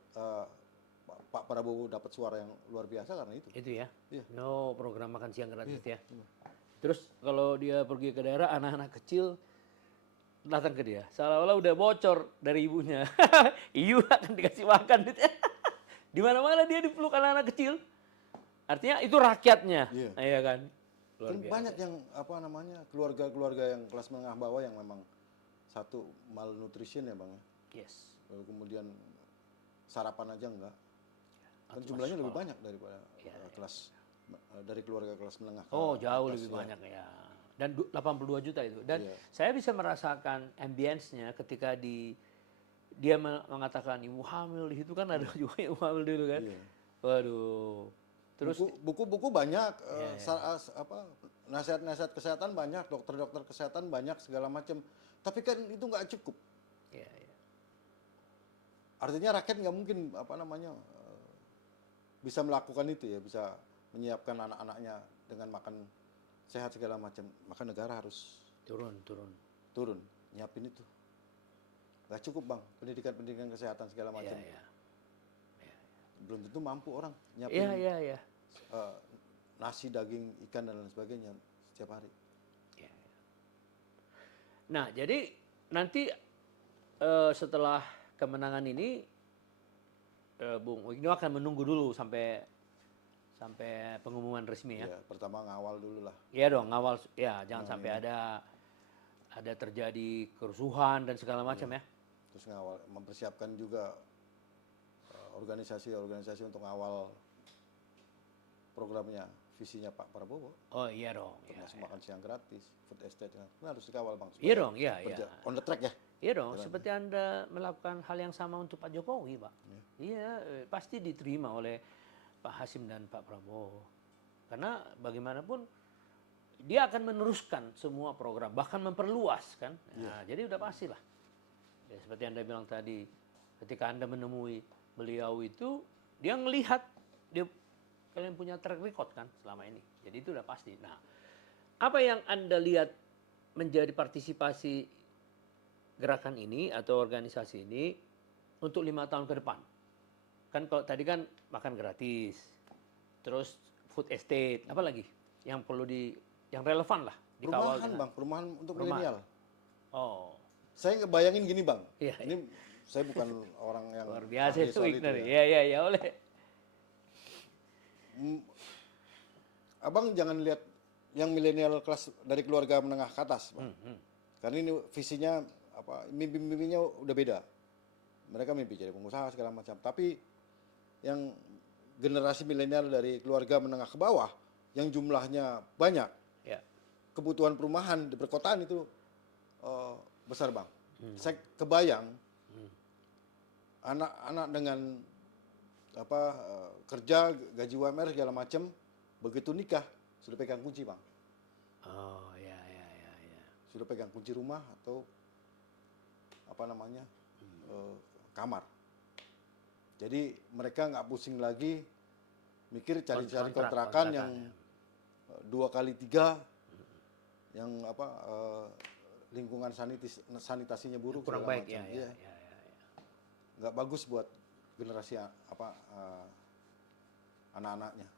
Pak Prabowo dapat suara yang luar biasa karena itu. Itu ya. No, program makan siang gratis ya. Terus kalau dia pergi ke daerah, anak-anak kecil datang ke dia, seolah-olah udah bocor dari ibunya. Ibu akan dikasih makan. Di mana-mana dia dipeluk anak-anak kecil. Artinya itu rakyatnya, ya kan? Luar biasa. Banyak yang keluarga-keluarga yang kelas menengah bawah yang memang satu malnutrition ya, Bang. Yes. Lalu kemudian sarapan aja enggak. Dan jumlahnya lebih banyak daripada dari keluarga kelas menengah. Oh, jauh lebih banyak ya. Dan 82 juta itu. Dan saya bisa merasakan ambience-nya ketika dia mengatakan ibu hamil, di situ kan ada juga ibu hamil dulu kan. Waduh. Terus buku-buku banyak, nasihat-nasihat kesehatan banyak, dokter-dokter kesehatan banyak segala macam. Tapi kan itu nggak cukup. Artinya rakyat nggak mungkin bisa melakukan itu ya, bisa menyiapkan anak-anaknya dengan makan sehat segala macam. Maka negara harus turun, nyiapin itu. Nggak cukup, Bang, pendidikan kesehatan segala macam. Belum tentu mampu orang nyiapin nasi, daging, ikan dan lain sebagainya setiap hari. Nah, jadi nanti setelah kemenangan ini, Bung Wigno akan menunggu dulu sampai pengumuman resmi ya. Pertama ngawal dulu lah. Iya dong, ngawal ya, jangan sampai ada terjadi kerusuhan dan segala macam ya. Terus ngawal, mempersiapkan juga organisasi untuk ngawal programnya, visinya Pak Prabowo. Oh iya dong. Termasuk makan siang gratis, food estate, harus dikawal, Bang. Iya dong, iya. On the track ya. Iya dong, seperti Anda melakukan hal yang sama untuk Pak Jokowi, Pak. Iya, pasti diterima oleh Pak Hasim dan Pak Prabowo. Karena bagaimanapun dia akan meneruskan semua program, bahkan memperluas kan. Nah, jadi udah pastilah. Ya, seperti Anda bilang tadi, ketika Anda menemui beliau itu dia ngelihat, kalian punya track record kan selama ini. Jadi itu udah pasti. Nah, apa yang Anda lihat menjadi partisipasi gerakan ini atau organisasi ini untuk 5 tahun ke depan? Kan kalau tadi kan makan gratis, terus food estate, apa lagi yang perlu yang relevan lah dikawal. Perumahan Bang, perumahan untuk milenial. Oh. Saya ngebayangin gini Bang, Iya, ini saya bukan orang yang luar biasa ahli itu soal Ignar. ya. Ya, oleh. Abang jangan lihat yang milenial kelas dari keluarga menengah ke atas, Bang. Karena ini visinya mimpi-mimpinya udah beda. Mereka mimpi jadi pengusaha segala macam. Tapi yang generasi milenial dari keluarga menengah ke bawah yang jumlahnya banyak, Ya. kebutuhan perumahan di perkotaan itu besar Bang. Saya kebayang anak-anak dengan kerja gaji UMR segala macam, begitu nikah sudah pegang kunci Bang. Oh ya. Sudah pegang kunci rumah atau kamar. Jadi mereka nggak pusing lagi mikir cari-cari kontrakan yang 2x3 yang lingkungan sanitasinya buruk, kurang baik ya. Nggak bagus buat generasi anak-anaknya.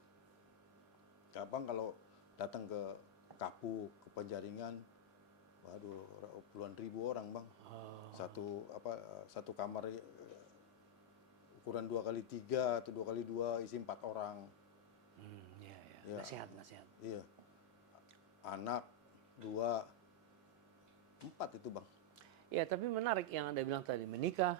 Abang kalau datang ke Kapuk, ke Penjaringan, waduh puluhan ribu orang Bang. Satu kamar ukuran 2x3 atau 2x2 isi 4 orang. Ya. Nasihat. Iya. Anak 2, 4 itu Bang. Ya, tapi menarik yang Anda bilang tadi, menikah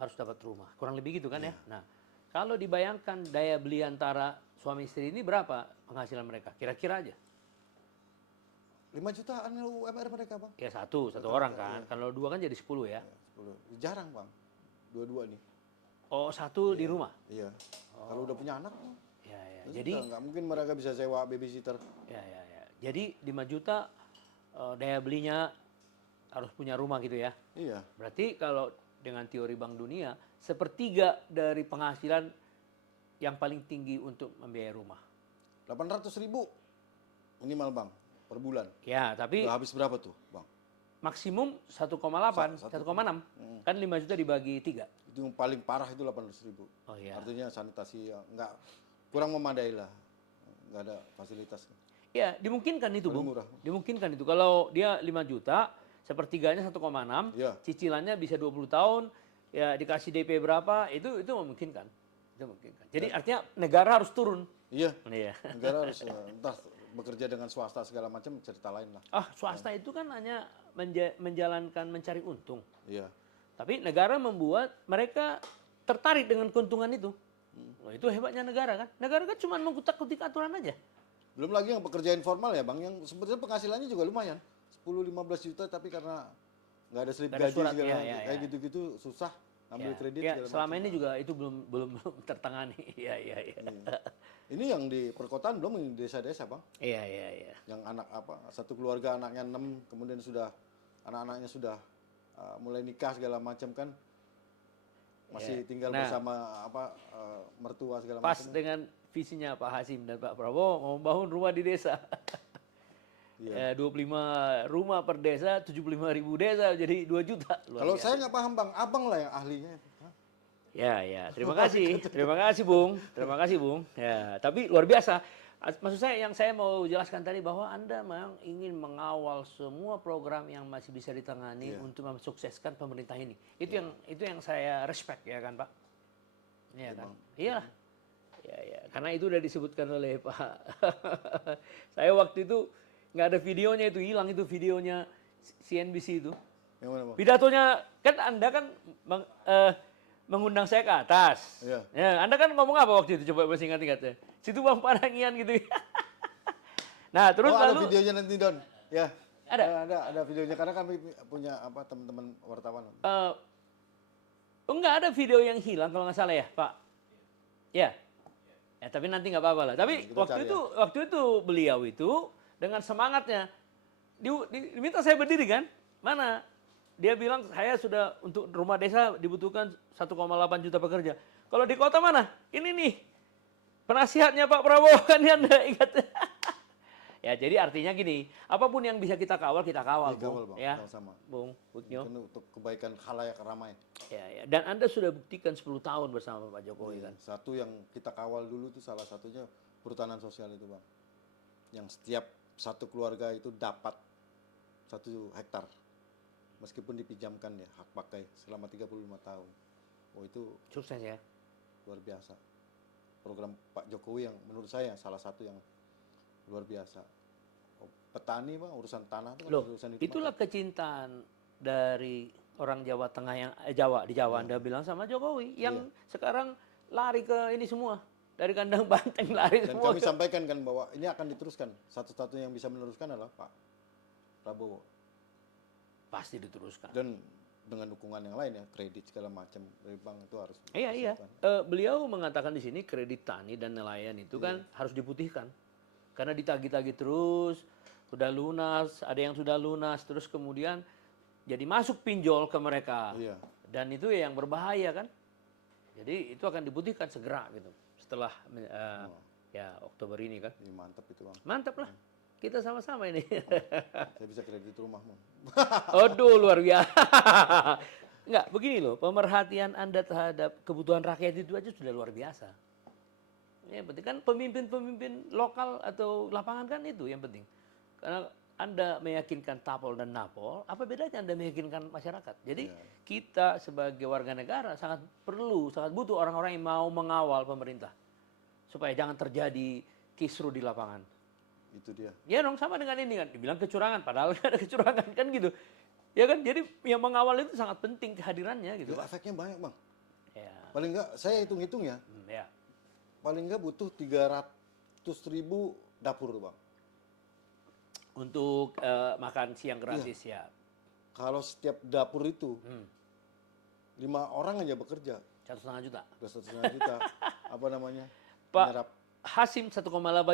harus dapat rumah. Kurang lebih gitu kan ya. Nah, kalau dibayangkan daya beli antara suami istri ini berapa penghasilan mereka? Kira-kira aja. 5 jutaan UMR mereka Bang. Ya satu orang kan. Iya. Kalau 2 kan jadi 10 ya. 10. Jarang Bang. Dua-dua nih. Oh, satu di rumah? Iya. Kalau udah punya anak. Ya. Jadi nggak mungkin mereka bisa sewa babysitter. Ya. Jadi 5 juta daya belinya harus punya rumah gitu ya. Iya. Berarti kalau dengan teori Bank Dunia, 1/3 dari penghasilan yang paling tinggi untuk membiayai rumah. 800.000 minimal Bang per bulan. Ya, tapi udah habis berapa tuh Bang? Maksimum 1,8, 1,6. Kan 5 juta dibagi 3. Itu yang paling parah itu 800.000. Oh iya. Artinya sanitasi kurang memadai lah. Nggak ada fasilitas. Ya, dimungkinkan itu, Bung. Murah. Dimungkinkan itu. Kalau dia 5 juta, sepertiganya 1,6, ya. Cicilannya bisa 20 tahun, ya dikasih DP berapa, itu memungkinkan. Itu memungkinkan. Jadi artinya negara harus turun. Iya. Negara harus entah bekerja dengan swasta segala macam, cerita lain lah. Swasta itu kan hanya menjalankan mencari untung. Iya. Tapi negara membuat mereka tertarik dengan keuntungan itu. Nah, itu hebatnya negara kan. Negara kan cuma mengutak-kutik aturan aja. Belum lagi yang pekerja informal ya Bang, yang sebetulnya penghasilannya juga lumayan. 10-15 juta tapi karena nggak ada slip gaji surat, segala kayak gitu-gitu susah ambil kredit. Ya, selama ini juga itu belum tertangani. Iya. Ini yang di perkotaan belum, di desa-desa Bang. Iya. Yang anak satu keluarga anaknya 6, kemudian anak-anaknya sudah mulai nikah segala macam kan. Masih tinggal bersama mertua segala macam. Pas dengan visinya Pak Hasim dan Pak Prabowo mau bangun rumah di desa. 25 rumah per desa, 75.000 desa, jadi 2 juta. Kalau saya nggak paham Bang, Abang lah yang ahlinya. Ya. Terima kasih Bung. Ya, tapi luar biasa. Maksud saya yang saya mau jelaskan tadi bahwa Anda memang ingin mengawal semua program yang masih bisa ditangani untuk mensukseskan pemerintah ini. Itu yang saya respect ya kan Pak. Iya kan. Iyalah. Ya. Karena itu udah disebutkan oleh Pak. Saya waktu itu nggak ada videonya, itu hilang itu videonya CNBC itu. Yang mana Bang? Pidatonya kan Anda kan mengundang saya ke atas. Iya. Ya, Anda kan ngomong apa waktu itu? Coba masih ingat ya. Situ Bang Parangian gitu. Nah, terus lalu ada videonya nanti Don. Ya. Ada videonya karena kami punya teman-teman wartawan. Enggak ada video yang hilang kalau nggak salah ya, Pak. Ya. Ya, tapi nanti nggak apa-apa lah. Tapi waktu itu beliau itu dengan semangatnya diminta saya berdiri kan? Mana? dia bilang saya sudah untuk rumah desa dibutuhkan 1,8 juta pekerja. Kalau di kota mana? Ini nih penasihatnya Pak Prabowo kan Anda ingat. Ya jadi artinya gini, apapun yang bisa kita kawal Dikawal, Bung. Bang. Ya, Sama-sama. Bung Butnyo. Kan untuk kebaikan khalayak ramai. Ya. Dan Anda sudah buktikan 10 tahun bersama Pak Jokowi kan. Satu yang kita kawal dulu itu salah satunya perhutanan sosial itu, Bang. Yang setiap satu keluarga itu dapat 1 hektar. Meskipun dipinjamkan ya, hak pakai selama 35 tahun. Oh itu sukses ya. Luar biasa. Program Pak Jokowi yang menurut saya salah satu yang luar biasa. Oh, petani, Bang, urusan tanah itu kan urusan itu. Itulah kecintaan dari orang Jawa Tengah yang di Jawa Anda bilang sama Jokowi yang sekarang lari ke ini semua. Dari kandang banteng lari dan semua. Dan kami sampaikan kan bahwa ini akan diteruskan. Satu-satunya yang bisa meneruskan adalah Pak Prabowo. Pasti diteruskan. Dan dengan dukungan yang lain ya, kredit segala macam dari bank itu harus. Iya. Beliau mengatakan di sini kredit tani dan nelayan itu kan harus diputihkan. Karena ditagih-tagih terus, sudah lunas, ada yang sudah lunas, terus kemudian jadi masuk pinjol ke mereka. Iya. Dan itu yang berbahaya kan. Jadi itu akan diputihkan segera gitu. Setelah ya Oktober ini kan. Ini mantap itu, Bang. Mantap lah. Kita sama-sama ini. Saya bisa kredit rumah, Bang. Aduh, luar biasa. Enggak, begini loh, pemerhatian Anda terhadap kebutuhan rakyat itu aja sudah luar biasa. Ya, penting kan pemimpin-pemimpin lokal atau lapangan kan itu yang penting. Karena Anda meyakinkan Tapol dan Napol, apa bedanya Anda meyakinkan masyarakat? Jadi kita sebagai warga negara sangat butuh orang-orang yang mau mengawal pemerintah. Supaya jangan terjadi kisru di lapangan. Itu dia. Ya dong, sama dengan ini kan. Dibilang kecurangan, padahal nggak ada kecurangan kan gitu. Ya kan, jadi yang mengawal itu sangat penting kehadirannya gitu. Efeknya banyak, Bang. Ya. Paling nggak, saya hitung-hitung ya. Ya. Paling nggak butuh 300.000 dapur, Bang. Untuk makan siang gratis ya. Kalau setiap dapur itu 5 orang aja bekerja. 1,5 juta. 1,5 juta. Apa namanya? Pak Menyerap. Hasim 1,8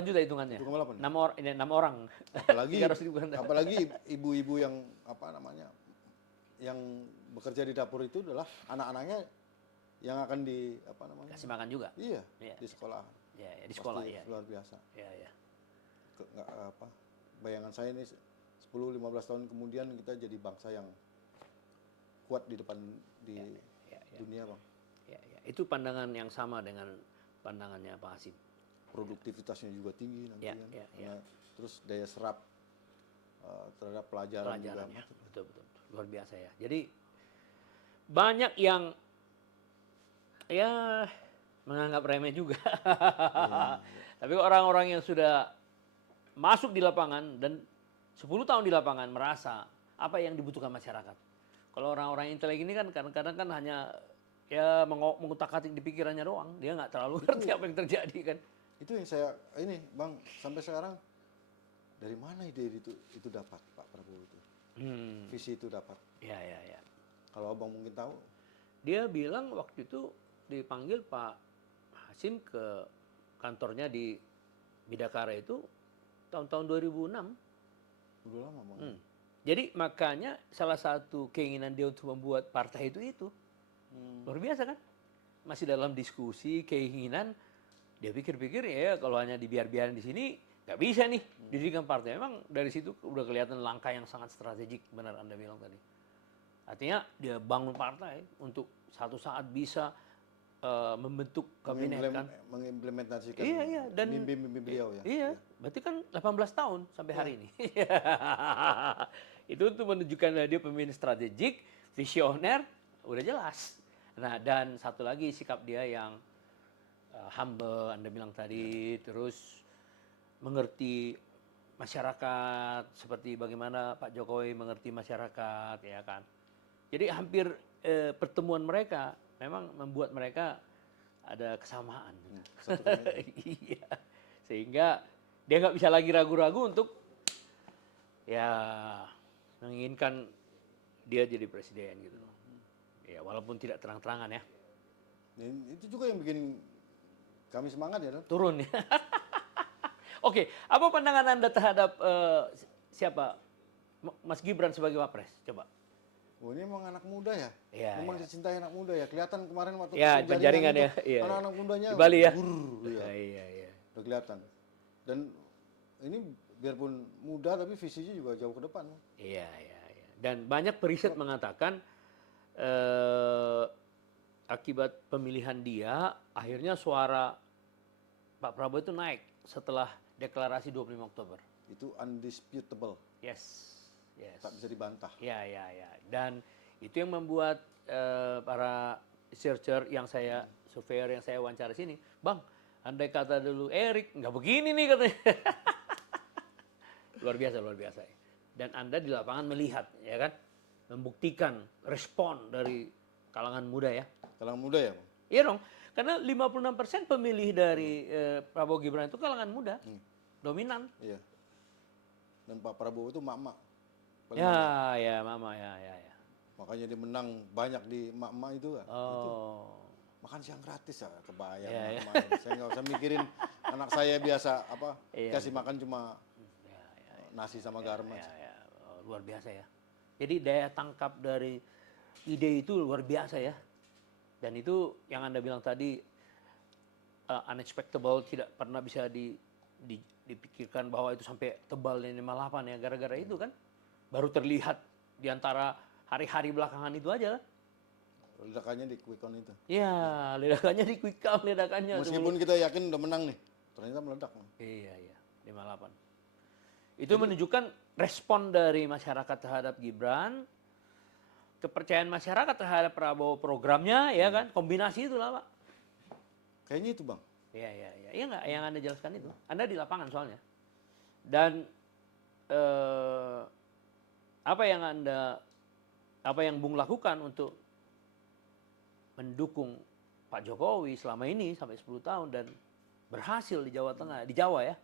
juta hitungannya. 1,8. 6 orang. Apalagi ibu-ibu yang apa namanya? Yang bekerja di dapur itu adalah anak-anaknya yang akan di apa namanya? Kasih makan juga. Iya. Di sekolah. Ya, di sekolah ya. Luar biasa. Ya. Nggak apa? Bayangan saya ini 10-15 tahun kemudian kita jadi bangsa yang kuat di depan dunia, Bang. Ya. Itu pandangan yang sama dengan pandangannya Pak Hasim. Produktivitasnya juga tinggi nanti kan. Ya. Terus daya serap terhadap pelajaran juga. Ya. Betul. Luar biasa ya. Jadi banyak yang ya menganggap remeh juga. Tapi orang-orang yang sudah masuk di lapangan dan 10 tahun di lapangan merasa apa yang dibutuhkan masyarakat. Kalau orang-orang intelek ini kan kadang-kadang kan hanya ya mengutak-atik di pikirannya doang. Dia nggak terlalu ngerti apa yang terjadi kan. Itu yang saya ini, Bang, sampai sekarang dari mana ide itu dapat Pak Prabowo itu? Visi itu dapat. Ya. Kalau Abang mungkin tahu. Dia bilang waktu itu dipanggil Pak Hasim ke kantornya di Bidakara itu tahun-tahun 2006. Udah lama, Bang. Jadi makanya salah satu keinginan dia untuk membuat partai itu. Luar biasa kan? Masih dalam diskusi, keinginan. Dia pikir-pikir ya kalau hanya dibiar-biarin di sini nggak bisa nih didirikan partai. Memang dari situ udah kelihatan langkah yang sangat strategik, benar Anda bilang tadi. Artinya dia bangun partai untuk satu saat bisa membentuk kabinet kan. Mengimplementasikan dan mimpi-mimpi beliau ya. Iya, berarti kan 18 tahun sampai hari ini. Itu untuk menunjukkan dia pemimpin strategik, visioner, udah jelas. Nah, dan satu lagi sikap dia yang humble, Anda bilang tadi, terus mengerti masyarakat seperti bagaimana Pak Jokowi mengerti masyarakat, ya kan. Jadi hampir pertemuan mereka memang membuat mereka ada kesamaan. Iya. Sehingga dia nggak bisa lagi ragu-ragu untuk ya menginginkan dia jadi presiden gitu. Ya walaupun tidak terang-terangan ya. Itu juga yang bikin kami semangat ya. Turun ya. Oke, apa pandangan Anda terhadap siapa Mas Gibran sebagai wapres? Coba. Oh ini emang anak muda ya? Iya, Memang dicintai anak muda ya? Kelihatan kemarin waktu ya, penjaringan ya. Iya. anak-anak mudanya Di Bali ya. iya. Iya. Udah kelihatan. Dan ini biarpun muda tapi visinya juga jauh ke depan. Iya. Dan banyak periset mengatakan akibat pemilihan dia, akhirnya suara Pak Prabowo itu naik setelah deklarasi 25 Oktober. Itu undisputable. Yes. Tak bisa dibantah. Ya. Dan itu yang membuat para researcher yang saya, surveyor yang saya wawancara sini, Bang, andai kata dulu Erik, nggak begini nih katanya. Luar biasa. Dan Anda di lapangan melihat, ya kan, membuktikan respon dari kalangan muda ya. Kalangan muda ya, Bang? Iya dong, karena 56% pemilih dari Prabowo Gibran itu kalangan muda, dominan. Iya. Dan Pak Prabowo itu mak-mak. Ya, mama ya. Makanya dia menang banyak di mak-mak itu kan. Itu makan siang gratis ya, kebayang. Ya. Saya nggak usah mikirin anak saya biasa kasih makan cuma nasi sama garam aja. Ya. Luar biasa ya. Jadi daya tangkap dari ide itu luar biasa ya. Dan itu yang Anda bilang tadi unexpectable, tidak pernah bisa dipikirkan bahwa itu sampai tebalnya 58 ya, gara-gara itu kan. Baru terlihat di antara hari-hari belakangan itu aja kan. Ledakannya di quick count itu. Iya, ledakannya di quick count, ledakannya. Meskipun kita yakin udah menang nih, ternyata meledak. Iya, 58. Itu menunjukkan respon dari masyarakat terhadap Gibran, kepercayaan masyarakat terhadap Prabowo programnya, ya kan, kombinasi itulah Pak. Kayaknya itu Bang. Iya nggak, yang Anda jelaskan itu. Anda di lapangan soalnya. Dan apa yang Bung lakukan untuk mendukung Pak Jokowi selama ini sampai 10 tahun dan berhasil di Jawa Tengah, di Jawa ya.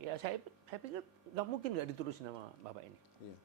Ya saya pikir nggak mungkin nggak diterusin sama Bapak ini. Iya.